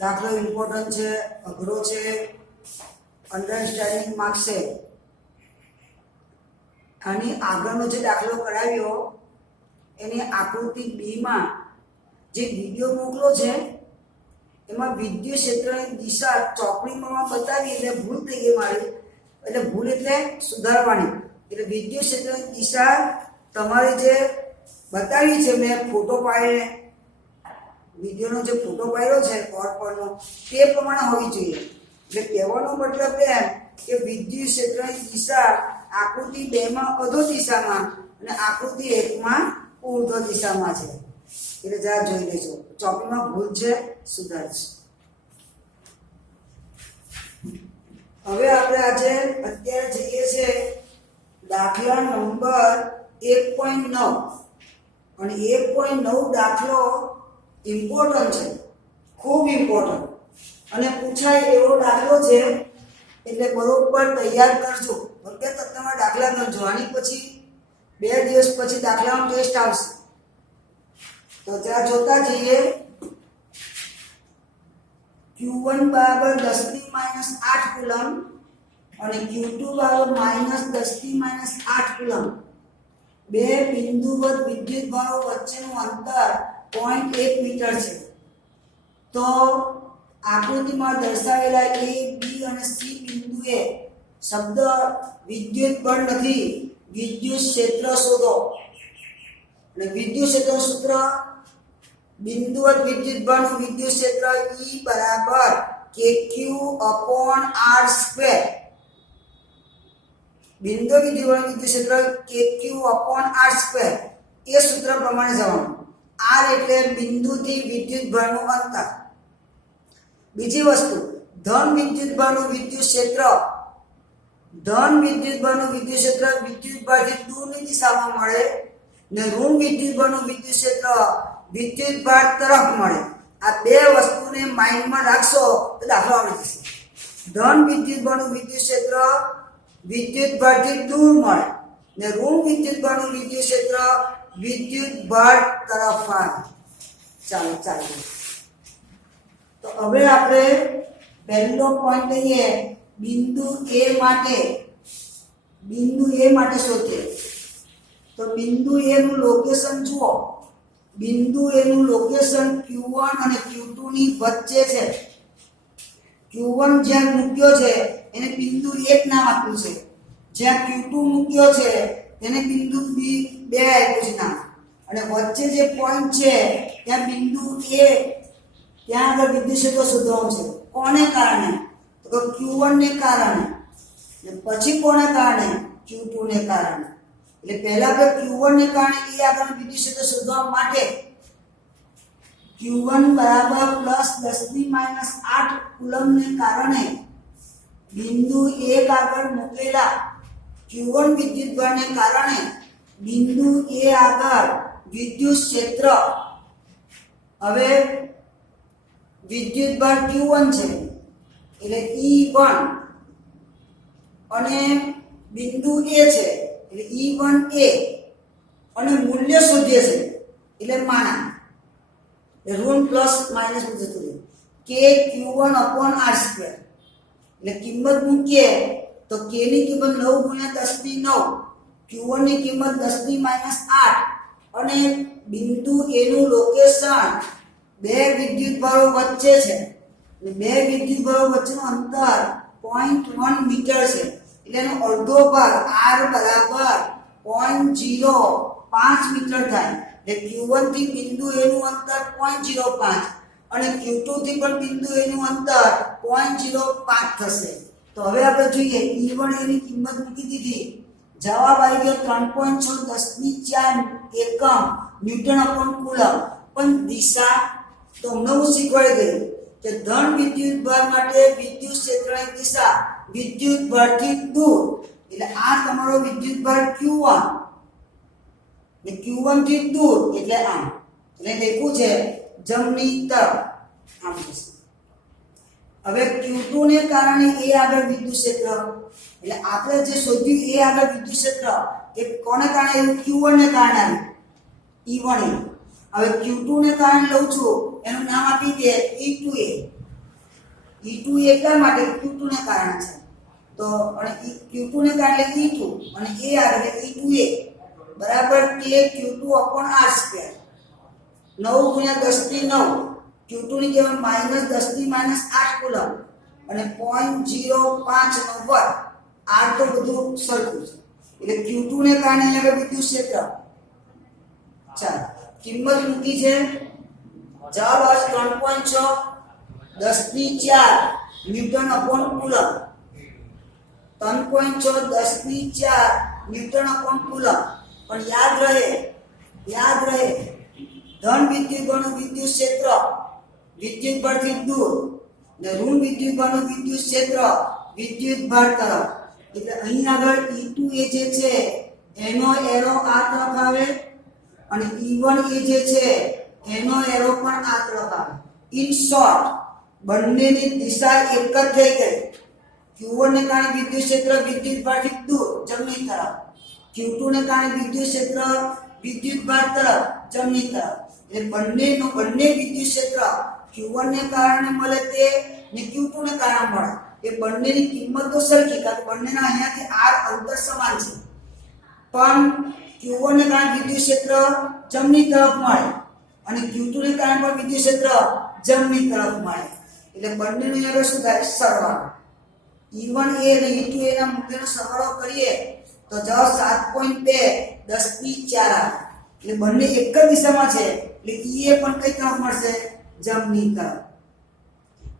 દાખલો ઇમ્પોર્ટન્ટ છે, અઘરો છે, અન્ડરસ્ટેન્ડિંગ માર્ક્સ છે. આની આગળનો જે દાખલો કરાવ્યો એની આકૃતિ બી માં જે વિડીયો મોકલો છે એમાં વિદ્યુત ક્ષેત્રની દિશા ચોકડીમાં બતાવી એટલે ભૂલ થઈ ગઈ મારી. એટલે ભૂલ એટલે સુધારવાની. એટલે વિદ્યુત ક્ષેત્રની દિશા તમારી જે બતાવી છે મેં ફોટો પાડીને વિડીયોનો જે ફોટો પાડ્યો છે બોર્ડ પરનો તે પ્રમાણે હોવી જોઈએ. એટલે કહેવાનો મતલબ એમ કે વિદ્યુત ક્ષેત્રની દિશા આકૃતિ 2 માં અધો દિશામાં અને આકૃતિ 1 માં ઉર્ધ્વ દિશામાં છે. એટલે જરા જોઈ લેજો. ચોપડીમાં ભૂલ છે, સુધારજો. હવે આપણે આજે અત્યારે જઈએ છે દાખલા નંબર 1.9 અને 1.9 દાખલો ઇમ્પોર્ટન્ટ છે, ખૂબ ઇમ્પોર્ટન્ટ અને પૂછાય એવો દાખલો છે. એટલે બરોબર તૈયાર કરજો. ઓકે, તો તમારા દાખલા ગણજો. આની પછી 2 દિવસ પછી દાખલાનો ટેસ્ટ આવશે. તો ત્યાં જોતા જઈએ. Q1 બરાબર 10⁻8 કુલમ અને Q2 બરાબર -10⁻8 કુલમ. બે બિંદુવત વિદ્યુત ભારો વચ્ચેનું અંતર 0.1 મીટર છે. તો આકૃતિમાં દર્શાવેલા A, B અને C બિંદુએ શબ્દ વિદ્યુત બળ નથી, વિદ્યુત ક્ષેત્ર શોધો. અને વિદ્યુત ક્ષેત્રનું સૂત્ર બિંદુવત વિદ્યુત બળનું વિદ્યુત ક્ષેત્ર E બરાબર kq/r². બિંદુ વિદ્યુત બળનું વિદ્યુત ક્ષેત્ર kq/r². એ સૂત્ર પ્રમાણે જવાનું. r એટલે બિંદુથી વિદ્યુત બળનું અંતર. બીજી વસ્તુ, ધન વિદ્યુત બળનું વિદ્યુત ક્ષેત્ર, ધન વિદ્યુત બળનું વિદ્યુત ક્ષેત્ર વિદ્યુત ભારથી દૂરની દિશામાં મળે ને ઋણ વિદ્યુત બળનું વિદ્યુત ક્ષેત્ર વિદ્યુત ભાર તરફ મળે. આ બે વસ્તુને માઇન્ડમાં રાખશો તો દાખલો આવડી જશે. ધન વિદ્યુત બળનું વિદ્યુત ક્ષેત્ર વિદ્યુત ભારથી દૂર મળે ને ઋણ વિદ્યુત બળનું વિદ્યુત ક્ષેત્ર વિદ્યુત ભાર તરફ આવે. ચાલો. તો હવે આપણે પહેલો પોઈન્ટ લઈએ. બિંદુ A માટે શોધીએ. તો બિંદુ A નું લોકેશન જુઓ. બિંદુ A નું લોકેશન Q1 અને Q2 ની વચ્ચે છે. Q1 જ્યાં મૂક્યો છે એને બિંદુ 1 નામ આપ્યું છે. જ્યાં Q2 મૂક્યો છે તેને બિંદુ B2 આપ્યું છે નામ. અને વચ્ચે જે પોઈન્ટ છે ત્યાં બિંદુ A, ત્યાં આગળ વિદ્યુત ક્ષેત્ર શોધવાનું છે. કોને કારણે? તો Q1 ને કારણે. અને પછી કોને કારણે? Q2 ને કારણે. એટલે પહેલા આપણે Q1 ને કારણે એ આગળ વિદ્યુત ક્ષેત્ર શોધવા માટે Q1 બરાબર +10⁻8 કુલમ ને કારણે બિંદુ 1 આગળ મૂકેલા Q1 વિદ્યુત બળને કારણે બિંદુ A આગળ વિદ્યુત ક્ષેત્ર. હવે વિદ્યુત બળ Q1 છે એટલે E1 અને બિંદુ A છે એટલે E1A અને મૂલ્ય શોધીએ છે એટલે માના ઋણ પ્લસ માઇનસ જતું રહે kq1/r². એટલે કિંમત મૂકીએ તો k ની કિંમત 9 × 10⁹, Q1 ની કિંમત 10⁻8 અને બિંદુ A નું લોકેશન બે વિદ્યુત ભારો વચ્ચે છે. બે વિદ્યુત ભારો વચ્ચેનું અંતર 0.1 મીટર છે. એટલે એનો અડધો ભાગ r બરાબર 0.05 મીટર થાય. એટલે Q1 થી બિંદુ A નું અંતર 0.05 અને Q2 થી પણ બિંદુ A નું અંતર 0.05 થશે. તો હવે આપણે જોઈએ E1 એની કિંમત મૂકી દીધી. જવાબ આવી ગયો 3.6 એકમ ન્યૂટન/કુલમ. પણ દિશા તો અમને હું શીખવાડી દઉં કે ધન વિદ્યુત ભાર માટે વિદ્યુત ક્ષેત્રની દિશા વિદ્યુત ભારથી દૂર. એટલે આ તમારો વિદ્યુત ભાર Q1 ને Q1 થી દૂર એટલે આમ. એટલે લખ્યું છે જમણી તરફ આમ થશે. હવે Q2 ને કારણે A આગળ વિદ્યુત ક્ષેત્ર. એટલે આપણે જે શોધ્યું A આગળ વિદ્યુત ક્ષેત્ર એ કોને કારણે આવ્યું? Q1 ને કારણે આવ્યું, E1A. હવે Q2 ને કારણે લઉં છું એનું નામ આપી દે E2A. E2 એટલા માટે Q2 ને કારણે છે, તો અને Q2 ને કારણે E2 અને A આવે એટલે E2A બરાબર K Q2 upon R square. 9 ગુણ્યા 10 ની 9 Q2 ની કેવળ -10 ની -8 કુલમ અને 0.05 નો વર્ગ. R તો બધું સરખું છે એટલે Q2 ને કારણે અહીંયા વિદ્યુત ક્ષેત્ર. ચાલો કિંમત મૂકી છે, જવાબ આવશે 3.6 10 ની 4 ન્યૂટન અપોન કુલમ. 3.6 10 ની 4 ન્યૂટન અપોન કુલમ. પણ યાદ રહે ધન વિદ્યુત બળનું વિદ્યુત ક્ષેત્ર વિદ્યુત બળથી દૂર ને ઋણ વિદ્યુત બળનું વિદ્યુત ક્ષેત્ર વિદ્યુત ભાર તરફ. એટલે અહીં આગળ E2 એ જે છે એનો એરો આ તરફ આવે અને E1 એ જે છે એનો એરો પણ આ તરફ આવે. ઇન શોર્ટ બંનેની દિશા એક જ થઈ ગઈ. Q1 ને કારણે વિદ્યુત ક્ષેત્ર વિદ્યુત ભારથી દૂર જમણી તરફ, Q2 ને કારણે વિદ્યુત ક્ષેત્ર વિદ્યુત ભાર તરફ જમણી તરફ. એટલે બંને વિદ્યુત ક્ષેત્ર Q1 ને કારણે મળે તે ને Q2 ને કારણે મળે એ બંનેની કિંમત તો સરખી, કારણ કે બંનેના અહીંયાથી R અંતર સમાન છે. પણ Q1 ને કારણે વિદ્યુત ક્ષેત્ર જમણી તરફ મળે અને Q2 ને કારણે પણ વિદ્યુત ક્ષેત્ર જમણી તરફ મળે. એટલે બંનેનો અહીંયા શું થાય? સરવાળો. E1A અને E2A ના મૂલ્યનો સરવાળો કરીએ તો જવાબ 7.2 10 ની 4 આવે. એટલે બંને એક જ દિશામાં છે એટલે EA પણ કઈ તરફ મળશે? જમણી તરફ.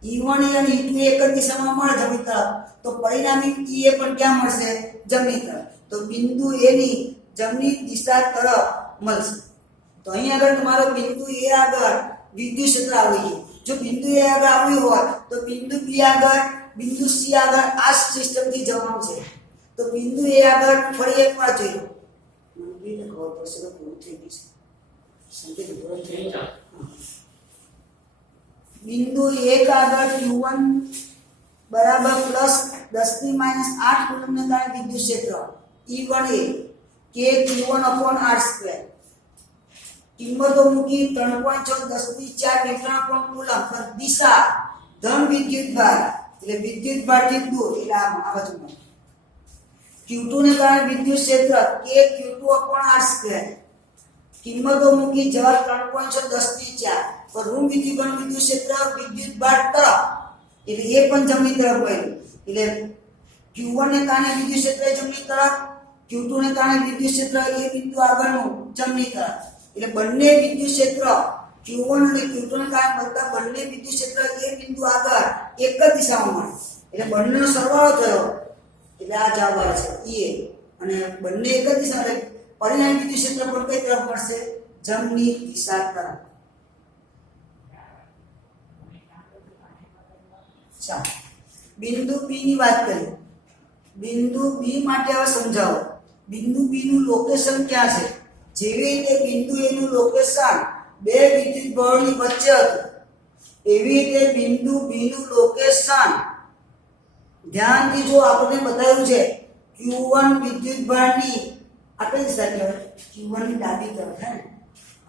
E1A અને E2A એક જ દિશામાં મળે જમણી તરફ, તો પરિણામી EA પણ ક્યાં મળશે? જમણી તરફ. તો બિંદુ A ની જમણી દિશા તરફ મળશે. તો અહીં આગળ તમારો બિંદુ A આગળ વિદ્યુત ક્ષેત્ર આવી ગયું. જો બિંદુ A આગળ આવ્યું હોય તો બિંદુ B આગળ, બિંદુ C આગળ આ સિસ્ટમથી જવાનું છે. તો બિંદુ A આગળ ફરી એકવાર જોઈએ. મને ખબર પડશે કે પૂરું થઈ ગયું છે. સંકેત પૂરો થઈ ગયો. બિંદુ 1 આગળ Q1 બરાબર +10 ની -8 કુલમ ને કારણે વિદ્યુત ક્ષેત્ર E1A K Q1 upon R square. કિંમતો મૂકી 3.6 10 ની 4 ન્યૂટન અપોન કુલમ. પર દિશા ધન વિદ્યુત ભાર એટલે વિદ્યુત ભારથી દૂર એટલે આ બાજુમાં. Q2 ને કારણે વિદ્યુત ક્ષેત્ર K Q2 upon R square. કિંમતો મૂકી જવાબ 3.6 10 ની 4. પર ઋણ વિદ્યુત બળનું વિદ્યુત ક્ષેત્ર વિદ્યુત ભાર તરફ એટલે એ પણ જમણી તરફ ગયું. એટલે Q1 ને કારણે વિદ્યુત ક્ષેત્ર જમણી તરફ, Q2 ને કારણે વિદ્યુત ક્ષેત્ર એ બિંદુ આગળનું જમણી તરફ. એટલે બંને વિદ્યુત ક્ષેત્ર Q1 અને Q2 ને કારણે મળતા બંને વિદ્યુત ક્ષેત્ર એ બિંદુ આગળ એક જ દિશામાં મળે. એટલે બંનેનો સરવાળો થયો એટલે આ જવાબ આવે છે EA. અને બંને એક જ દિશા એટલે પરિણામી વિદ્યુત ક્ષેત્ર પણ કઈ તરફ મળશે? જમણી દિશા તરફ. ચાલો બિંદુ B ની વાત કરીએ. બિંદુ B માટે હવે સમજાવો. બિંદુ B નું લોકેશન ક્યાં છે? જેવી રીતે બિંદુ A નું લોકેશન બે વિદ્યુત બળોની વચ્ચે હતું, એવી રીતે બિંદુ B નું લોકેશન ધ્યાનથી જો આપણે બતાવ્યું છે Q1 વિદ્યુત ભારની આપેલ દિશા કહેવાય, Q1 ની ડાબી તરફ હે ને.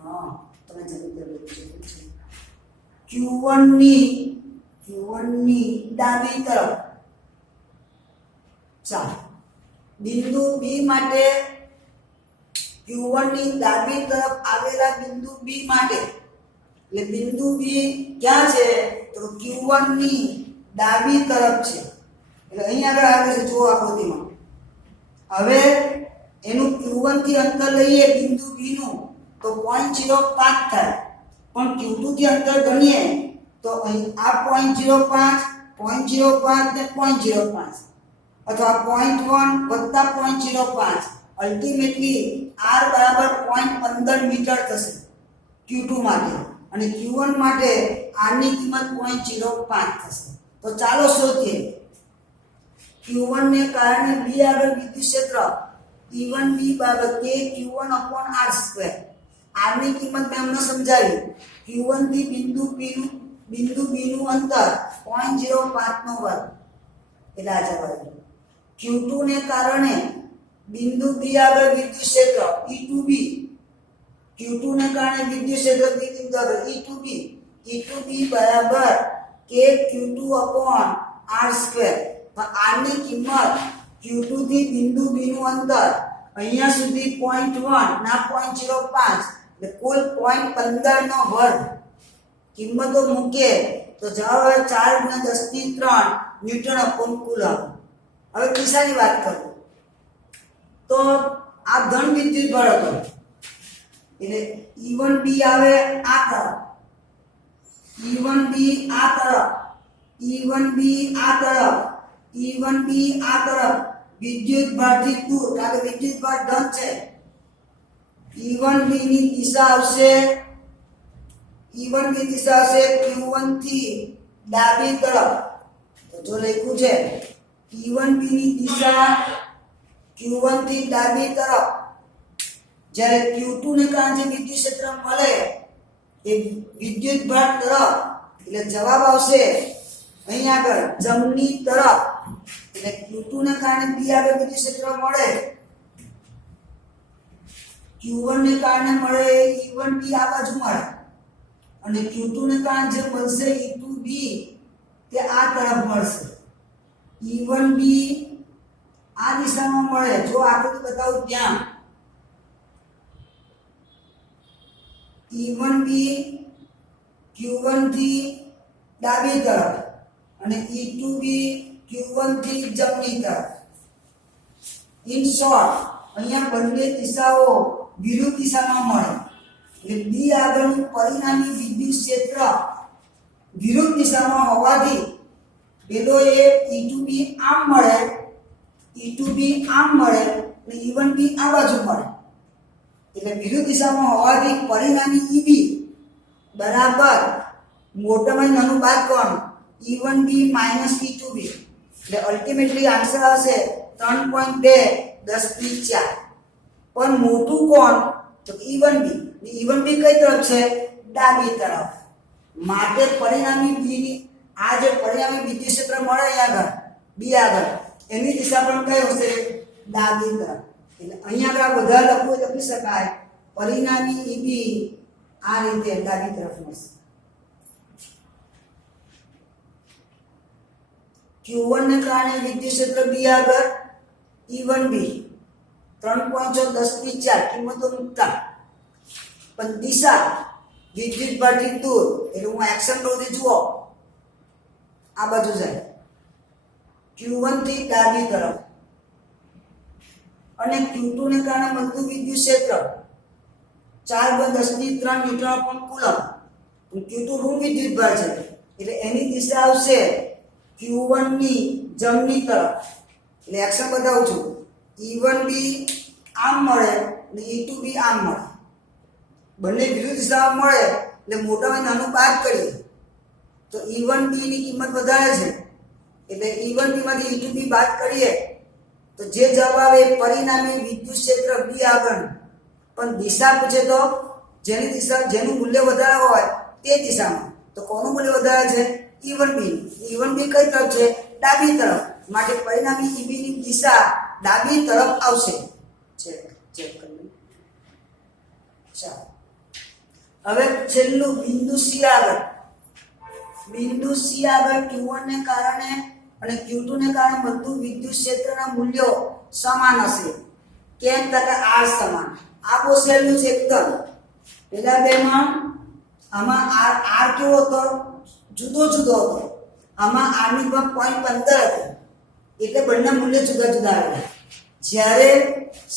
હા તમે જલ્દી લખ્યું છે Q1 ની ડાબી તરફ. ચાલો બિંદુ B માટે Q1 ની ડાબી તરફ આવેલા બિંદુ B માટે એટલે બિંદુ B ક્યાં છે? તો Q1 ની ડાબી તરફ છે. એટલે અહીં આગળ આવે છે જો આકૃતિમાં. હવે એનું Q1 થી અંતર લઈએ બિંદુ B નું તો 0.05 થાય, પણ Q2 થી અંતર ગણીએ તો અહીં આ 0.05 0.05 ને 0.05 અથવા 0.1 વત્તા 0.05 અલ્ટિમેટલી R બરાબર 0.15 મીટર થશે Q2 માટે અને Q1 માટે R ની કિંમત 0.05 થશે. તો ચાલો શોધીએ. Q1 ને કારણે B આગળ વિદ્યુત ક્ષેત્ર E1B બરાબર K Q1 upon R square. R ની કિંમત મેં તમને સમજાવી. Q1 થી બિંદુ B નું અંતર 0.05 નો વર્ગ એટલે આ જવાબ. Q2 ને કારણે બિંદુ B આગળ વિદ્યુત ક્ષેત્ર E2B, Q2 ને કારણે વિદ્યુત ક્ષેત્ર B બિંદુ આગળ E2B બરાબર કે Q2 upon R સ્ક્વેર. તો R ની કિંમત Q2 થી બિંદુ B નું અંતર અહીંયા સુધી 0.1 ના 0.05 એટલે કુલ 0.15 નો વર્ગ કિંમતો મૂકે તો જવાબ આવે 4 × 10⁻³ ન્યૂટન અપોન કુલમ. હવે દિશાની વાત કરું તો આ ધન વિદ્યુત બળ હતો એટલે E1B આવે આ તરફ, E1B આ તરફ, E1B આ તરફ, E1B આ તરફ, વિદ્યુત ભારથી દૂર કારણ કે વિદ્યુત ભાર ધન છે. E1B ની દિશા આવશે Q1 થી ડાબી તરફ. તો જો લખ્યું છે E1B ની દિશા Q1 થી ડાબી તરફ, જ્યારે Q2 ને કારણે જે વિદ્યુત ક્ષેત્ર મળે એ વિદ્યુત ભાર તરફ એટલે જવાબ આવશે અહીં આગળ જમણી તરફ. એટલે Q2 ને કારણે B આગળ વિદ્યુત ક્ષેત્ર મળે, Q1 ને કારણે મળે E1B આ બાજુ મળે અને Q2 ને કારણે જે મળશે E2B તે આ તરફ મળશે. E1B આ દિશામાં મળે. જો આકૃતિ બતાવું ત્યાં E1B Q1 થી ડાબી તરફ અને E2B Q1 થી જમણી તરફ. ઇન શોર્ટ અહીંયા બંને દિશાઓ વિરુદ્ધ દિશામાં મળે એટલે B આગળનું પરિણામી વિદ્યુત ક્ષેત્ર વિરુદ્ધ દિશામાં હોવાથી પેલો એ E2B આમ મળે, E2B આમ મળે અને E1B આ બાજુ મળે. એટલે વિરુદ્ધ દિશામાં હોવાથી પરિણામી EB બરાબર મોટામાં નાનું બાદ કરવાનું E1B - E2B. એટલે અલ્ટિમેટલી આન્સર આવશે 3.2 10⁴. પણ મોટું કોણ તો E1B. E1B કઈ તરફ છે? ડાબી તરફ. માટે પરિણામી B ની આ જે પરિણામી વિદ્યુત ક્ષેત્ર મળે અહીંયા આગળ B આગળ એની દિશા પણ કઈ હશે? ડાબી તરફ. એટલે અહીંયા આગળ બધા લખી શકાય પરિણામી EB આ રીતે ડાબી તરફ મળશે. Q1 ને કારણે વિદ્યુત ક્ષેત્ર B આગળ E1B 3.4 કિંમતો મૂકતા પણ દિશા વિદ્યુત ભારથી દૂર એટલે હું એક્શન કરું છું. જુઓ આ બાજુ જાય Q1 થી ડાબી તરફ અને Q2 ને કારણે મળતું વિદ્યુત ક્ષેત્ર 4 × 10⁻³ ન્યૂટન અપોન કુલમ. Q2 ઋણ વિદ્યુત ભાર છે એટલે એની દિશા આવશે Q1 ની જમણી તરફ. એટલે એક્શન બતાવું છું. E1B આમ મળે અને E2B આમ મળે. બંને વિરુદ્ધ દિશામાં મળે એટલે મોટામાં નાનું બાદ કરીએ તો E1B ની કિંમત વધારે છે એટલે E1B માંથી E2B બાદ કરીએ તો જે જવાબ આવે પરિણામી વિદ્યુત ક્ષેત્ર B આગળ. પણ દિશા પૂછે તો જેની દિશા જેનું મૂલ્ય વધારે હોય તે દિશામાં. તો કોનું મૂલ્ય વધારે છે? E1B. E1B કઈ તરફ છે? ડાબી તરફ. માટે પરિણામી EB ની દિશા ડાબી તરફ આવશે. ચેક કરી. ચાલો હવે છેલ્લું બિંદુ C આગળ. બિંદુ C આગળ Q1 ને કારણે અને Q2 ને કારણે બધું વિદ્યુત ક્ષેત્રના મૂલ્યો સમાન હશે. કેમ કે R સમાન. આ બહુ સહેલું છે એકદમ. પેલા બેમાં આમાં R કેવો હતો? જુદો જુદો હતો. આમાં R ની કિંમત 0.15 હતી એટલે બંને મૂલ્ય જુદા જુદા આવ્યા. જ્યારે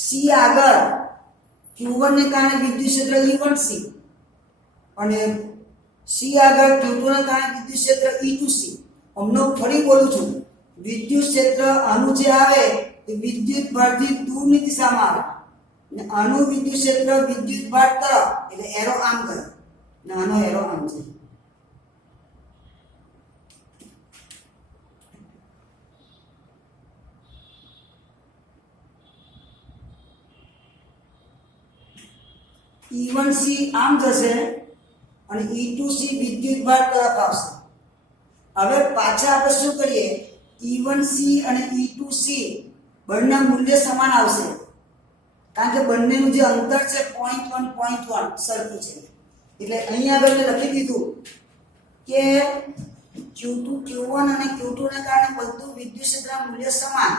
C આગળ Q1 ને કારણે વિદ્યુત ક્ષેત્ર E1C અને C આગળ Q2 ને કારણે વિદ્યુત ક્ષેત્ર E2C. હમણાં ફરી બોલું છું, વિદ્યુત ક્ષેત્ર આનું જે આવે એ વિદ્યુત ભારથી દૂરની દિશામાં આવે અને આનું વિદ્યુત ક્ષેત્ર વિદ્યુત ભાર તરફ એટલે એરો આમ કરે અને આનો એરો આમ છે. E1C આમ જશે અને E2C વિદ્યુત ભાર તરફ આવશે. હવે પાછા આપણે શું કરીએ? E1C અને E2C બંને મૂલ્ય સમાન આવશે કારણ કે બંનેનું જે અંતર છે 0.1 સરખું છે. એટલે અહીંયા આગળ લખી દીધું કે Q2 Q1 અને Q2 ને કારણે બધું વિદ્યુત ક્ષેત્રના મૂલ્ય સમાન,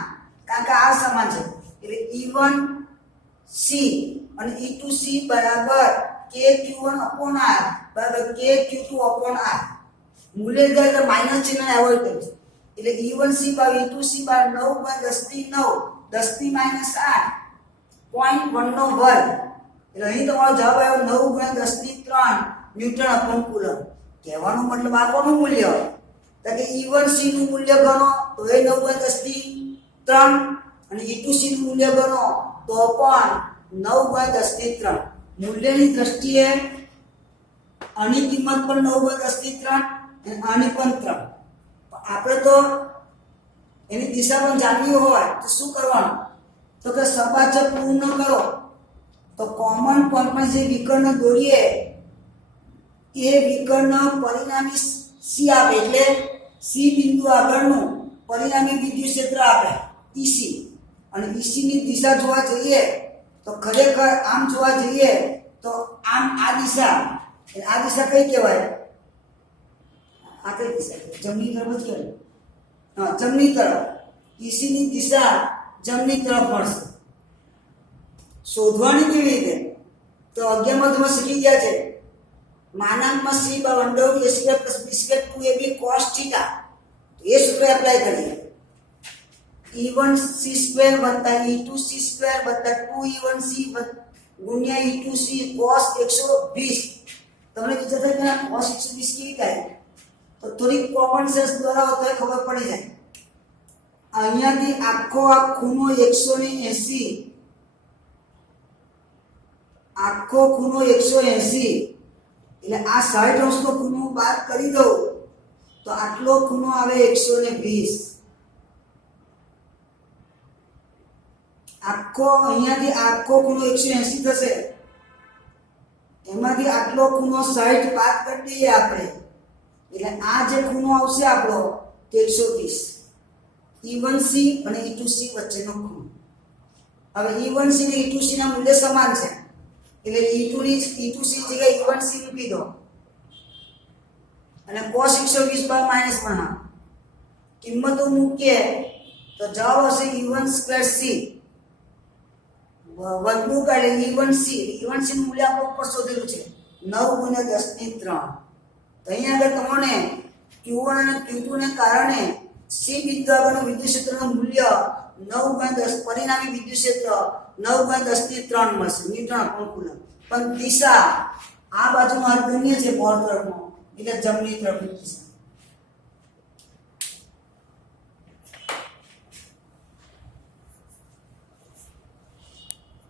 કારણ કે આ સમાન છે. એટલે E1 C અને E2 C બરાબર KQ1 upon R બરાબર KQ2 upon R. મૂલ્ય લીધા એટલે માઇનસ ચિહ્નને એવોઇડ કરજો. એટલે E1 C બાર E2 C બાર 9 બાય 10 ની 9 10 ની માઇનસ 8 0.1 નો વર્ગ. એટલે અહીં તમારો જવાબ આવ્યો 9 ગુણ્યા 10 ની 3 ન્યૂટન અપોન કુલમ. કહેવાનો મતલબ આ કોનું મૂલ્ય તો કે E1 C નું મૂલ્ય ગણો તો એ 9 ગુણ્યા 10 ની 3 અને E2 C નું મૂલ્ય ગણો તો પણ 9 ગુણ્યા 10 ની 3. મૂલ્યની દ્રષ્ટિએ આની કિંમત પણ 9 ગુણ્યા 10 ની 3 અને આની પણ 3. આપણે તો એની દિશા પણ જાણવી હોય તો શું કરવાનું તો કે સબાચક પૂર્ણ કરો તો કોમન પોઈન્ટમાં જે વિકર્ણ દોરીએ એ વિકર્ણ પરિણામી C આપે. એટલે C બિંદુ આગળનું પરિણામી વિદ્યુત ક્ષેત્ર આપે EC. અને EC ની દિશા જોવા જઈએ તો ખરેખર આમ જોવા જઈએ તો આમ આ દિશા કઈ કહેવાય? આ કઈ દિશા છે? જમણી તરફ જ કહેવાય. હા, જમણી તરફ. EC ની દિશા જમણી તરફ મળશે. શોધવાની કેવી રીતે તો 11માં તમે શીખી ગયા છે માનાંકમાં C / √A² + B² 2AB cos θ. એ સૂત્ર એપ્લાય કરીએ. E1C² + E2C² + 2E1C ગુણ્યા E2C cos 120. તમને વિચાર થાય કે cos 120 કેવી થાય તો થોડી કોમન સેન્સ દ્વારા તો ખબર પડી જાય. અહીંયાથી આખો આ ખૂણો 180, આખો ખૂણો 180 એટલે આ 60 અંશનો ખૂણો બાદ કરી દઉં તો આટલો ખૂણો આવે 120. આખો અહીંયાથી આખો ખૂણો 180 થશે, એમાંથી આટલો ખૂણો 60 બાદ કરી દઈએ આપણે એટલે આ જે ખૂણો આવશે આપણો તે 120. E1C અને E2C વચ્ચેનો ખૂણો. હવે E1C અને E2C ના મૂલ્ય સમાન છે એટલે E2C જગ્યાએ E1C મૂકી દો અને cos 120 બાર માઇનસ પણ કિંમતો મૂકીએ તો જવાબ આવશે E1² C વર્ગમૂળ કાઢે E1C. E1C નું મૂલ્ય આપણે ઉપર શોધેલું છે 9 ગુણ્યા 10 ની 3. તો અહીંયા આગળ તમને Q1 અને Q2 ને કારણે C બિંદુ આગળનું વિદ્યુત ક્ષેત્રનું મૂલ્ય 9 ગુણ્યા 10 પરિણામી વિદ્યુત ક્ષેત્ર 9 ગુણ્યા 10 ની 3 મળશે ન્યૂટન અપોન કુલમ. પણ દિશા આ બાજુનો અર્ધગણ્ય છે બહાર તરફનો એટલે જમણી તરફની દિશા.